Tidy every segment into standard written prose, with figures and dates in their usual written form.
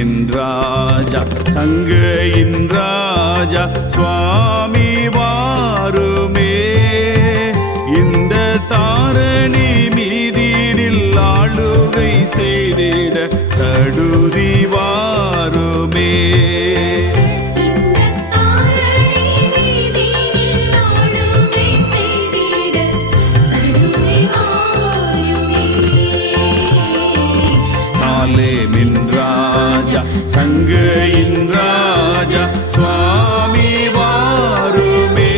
மின் ராஜா சங்கையின் ராஜா சுவாமி வாருமே. இந்த தாரணி மீதினில் ஆளுகை செய்திட சடுதி வாருமே. மின் ராஜா சங்கையின் ராஜா சுவாமி வாருமே.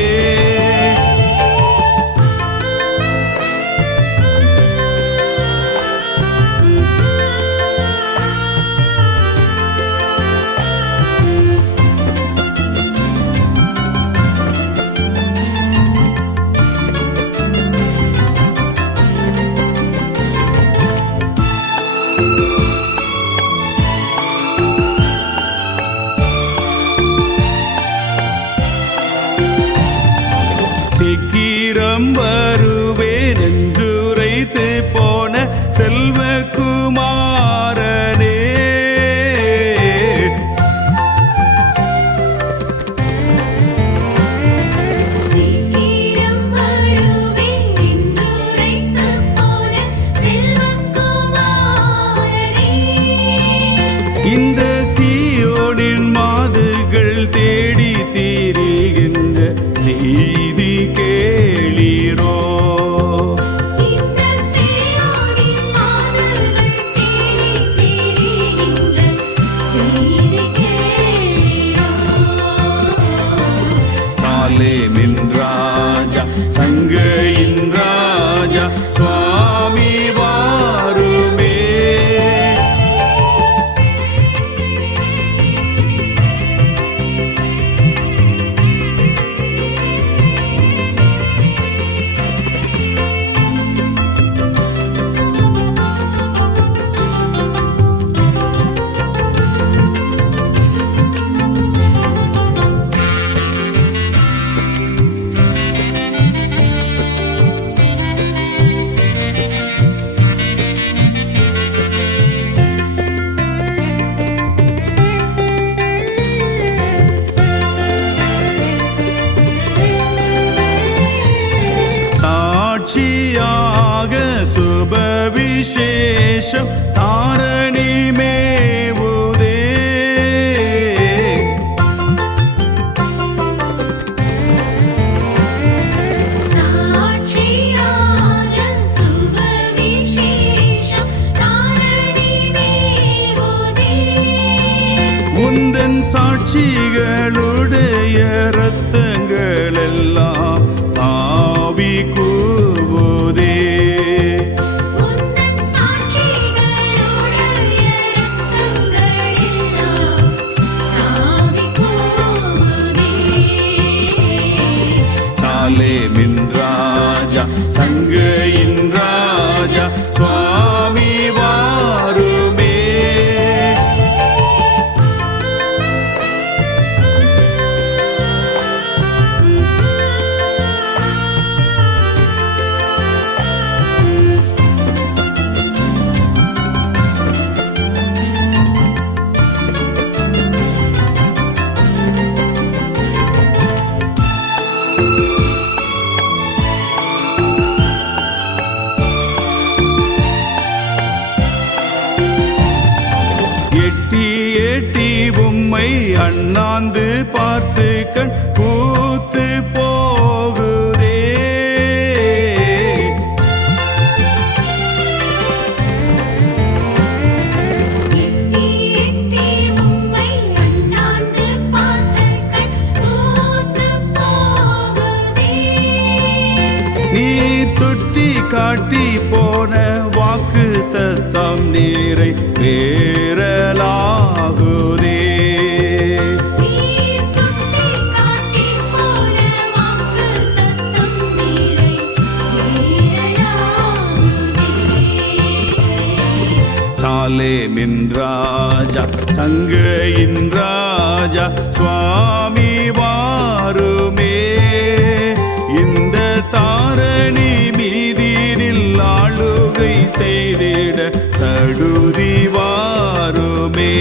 சீக்கிரம் வருவேன் என்றுரைத்து போன செல்வகுமாரனே. இந்த சீயோனின் மாதுகள் தேடி திரிகின்ற செய்தி கேளீரோ. சாலேமின் ராஜா சங்கையின் ராஜா சுவாமி வாருமே. சாட்சியாக சுபவிசேஷம் தாரணி மேவுதே. உந்தன் சாட்சிகளுடைய இரத்தங்கள் எல்லாம் ஆவி கூவுதே. சாலேமின் ராஜா சங்கையின் ராஜா சுவாமி வாருமே. எட்டி எட்டி உம்மை அண்ணாந்து பார்த்து கண் பூத்து போகுதே. நீர் சுட்டி காட்டி போன வாக்கு தத்தம் நீரை பேரலாகுதே. சாலேமின் ராஜா சங்கையின் ராஜா சுவாமி வாருமே. இந்த தாரணி மீதினில் ஆளுகை செய்திட சடுதி வாருமே.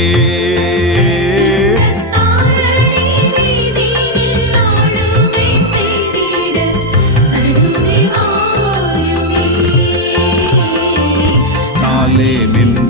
சாலேமின்